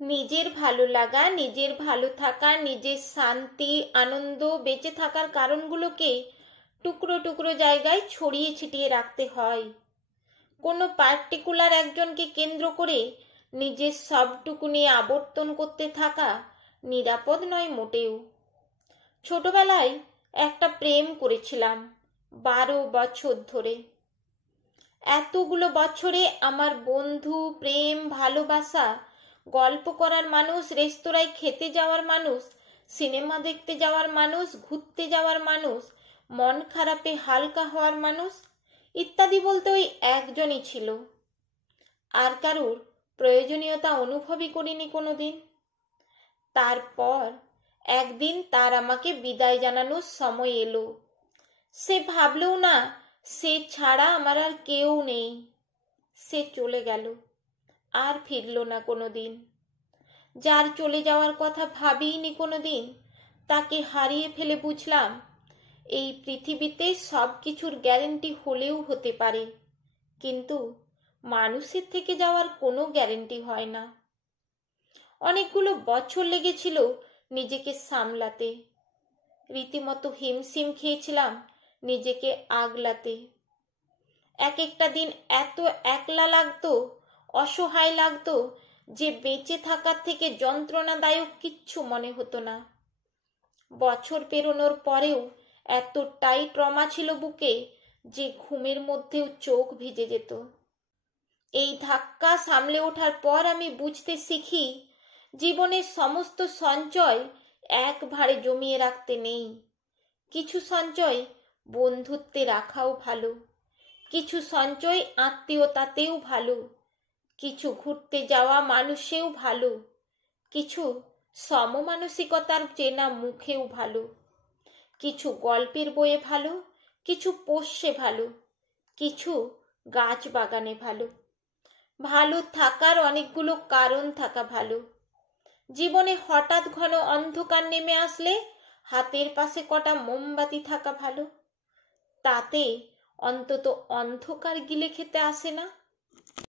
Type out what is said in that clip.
নিজের ভালো লাগা, নিজের ভালো থাকা, নিজের শান্তি, আনন্দ, বেঁচে থাকার কারণগুলোকে টুকরো টুকরো জায়গায় ছড়িয়ে ছিটিয়ে রাখতে হয়। কোনো পার্টিকুলার একজনকে কেন্দ্র করে নিজের সবটুকু নিয়ে আবর্তন করতে থাকা নিরাপদ নয় মোটেও। ছোটবেলায় একটা প্রেম করেছিলাম 12 বছর ধরে। এতগুলো বছরে আমার বন্ধু, প্রেম, ভালোবাসা, গল্প করার মানুষ, রেস্তোরাঁয় খেতে যাওয়ার মানুষ, সিনেমা দেখতে যাওয়ার মানুষ, ঘুরতে যাওয়ার মানুষ, মন খারাপে হালকা হওয়ার মানুষ ইত্যাদি বলতে ওই একজনই ছিল। আর কারুর প্রয়োজনীয়তা অনুভবই করিনি কোনোদিন। তারপর একদিন তার আমাকে বিদায় জানানোর সময় এলো। সে ভাবলেও না সে ছাড়া আমার আর কেউ নেই। সে চলে গেল, আর ফিরল না কোনোদিন। যার চলে যাওয়ার কথা ভাবিনি কোনোদিন, তাকে হারিয়ে ফেলে বুঝলাম এই পৃথিবীতে সব কিছুর গ্যারেন্টি হলেও হতে পারে, কিন্তু মানুষের থেকে যাওয়ার কোনো গ্যারেন্টি হয় না। অনেকগুলো বছর লেগেছিল নিজেকে সামলাতে। রীতিমতো হিমশিম খেয়েছিলাম নিজেকে আগলাতে। এক একটা দিন এত একলা লাগতো, অসহায় লাগতো যে বেঁচে থাকার থেকে যন্ত্রণাদায়ক কিচ্ছু মনে হতো না। বছর পেরোনোর পরেও এতটাই ট্রমা ছিল বুকে যে ঘুমের মধ্যেও চোখ ভিজে যেত। এই ধাক্কা সামলে ওঠার পর আমি বুঝতে শিখি জীবনের সমস্ত সঞ্চয় একবারে জমিয়ে রাখতে নেই। কিছু সঞ্চয় বন্ধুত্বে রাখাও ভালো, কিছু সঞ্চয় আত্মীয়তাতেও ভালো, কিছু ঘুরতে যাওয়া মানুষেও ভালো, কিছু সমমানসিকতার চেনা মুখেও ভালো, কিছু গল্পের বইয়ে ভালো, কিছু পোষ্যে ভালো, কিছু গাছ বাগানে ভালো। ভালো থাকার অনেকগুলো কারণ থাকা ভালো। জীবনে হঠাৎ ঘন অন্ধকার নেমে আসলে হাতের পাশে কটা মোমবাতি থাকা ভালো। তাতে অন্তত অন্ধকার গিলে খেতে আসে না।